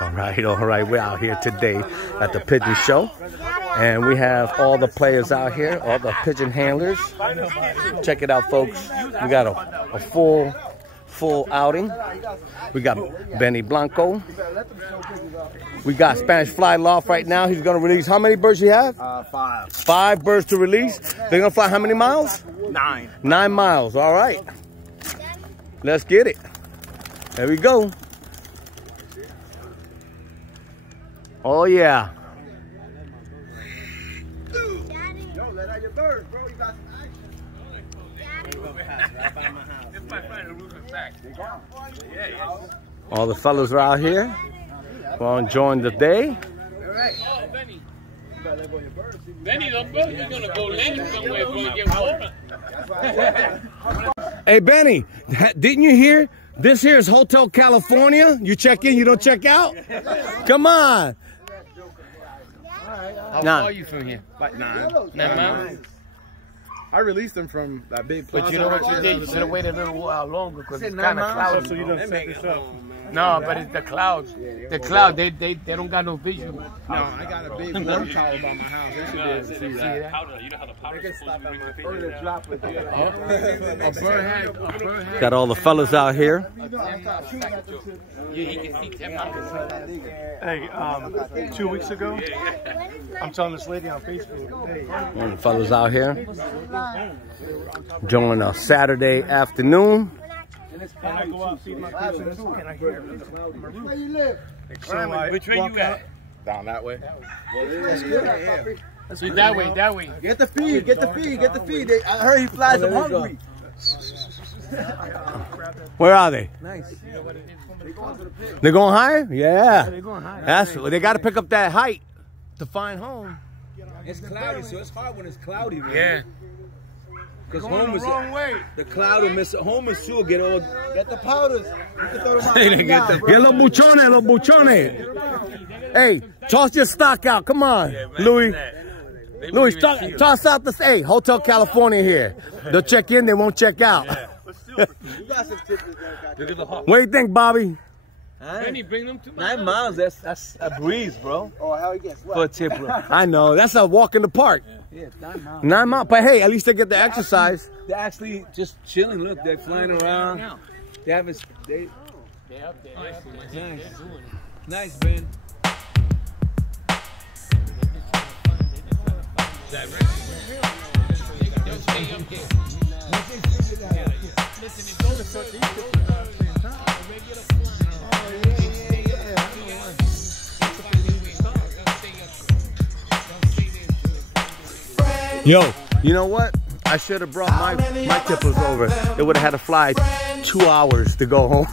All right. We're out here today at the pigeon show. And we have all the players out here, all the pigeon handlers. Check it out, folks. We got a full outing. We got Benny Blanco. We got Spanish Fly Loft right now. He's going to release, how many birds do you have? 5. 5 birds to release. They're going to fly how many miles? 9. 9 miles. All right. Let's get it. There we go. Oh, yeah. Yo, let out your birds, bro. You got some action. Right by my house. It's my friend who moves it back. All the fellas are out here. We're enjoying the day. All right. Oh, Benny. Benny, you're going to go land somewhere before you get water. Hey, Benny, didn't you hear? This here is Hotel California. You check in, you don't check out? Come on. How far are you from here? Like 9. 9 miles? I released them from that big plaza. But you know what you did? You should have waited a little while longer because it's kind of cloudy. So you don't set this up. No, but it's the clouds. The cloud, they don't got no vision. No, I got a big warm tower by my house. They should be able to see that. You know how the powder is supposed to be. Got all the fellas out here. He can see 10 miles. Hey, 2 weeks ago, I'm telling this lady on Facebook, hey, All the fellas out here. During a Saturday afternoon. can I go out and feed my pigeons? Can I hear them? Where you live? Which way you at? Down that way. See, that way. Get the feed, get the feed. I heard he flies them hungry. Where are they? Nice. They're going higher? Yeah. They're going high. That's they got to pick up that height to find home. It's cloudy, so it's hard when it's cloudy, man. Yeah. Because Going home the is wrong way. the cloud will miss it. Home is too get all. Get the powders. You can throw them out. Get los buchones. Hey, toss your stock out. Come on, Louis. Louis, toss out the, hey, Hotel California here. They'll check in, they won't check out. You got some tips there. What do you think, Bobby? Benny, bring them to 9 miles, that's a breeze, bro. Oh, how he gets what? For a tip, bro. I know, that's a walk in the park. Yeah, 9 miles. 9 miles, but hey, at least they get the exercise. They're actually just chilling. Look, they're flying around. They haven't. They up there. nice. Nice, Ben. Yo, you know what? I should have brought my tippers over. It would have had to fly 2 hours to go home.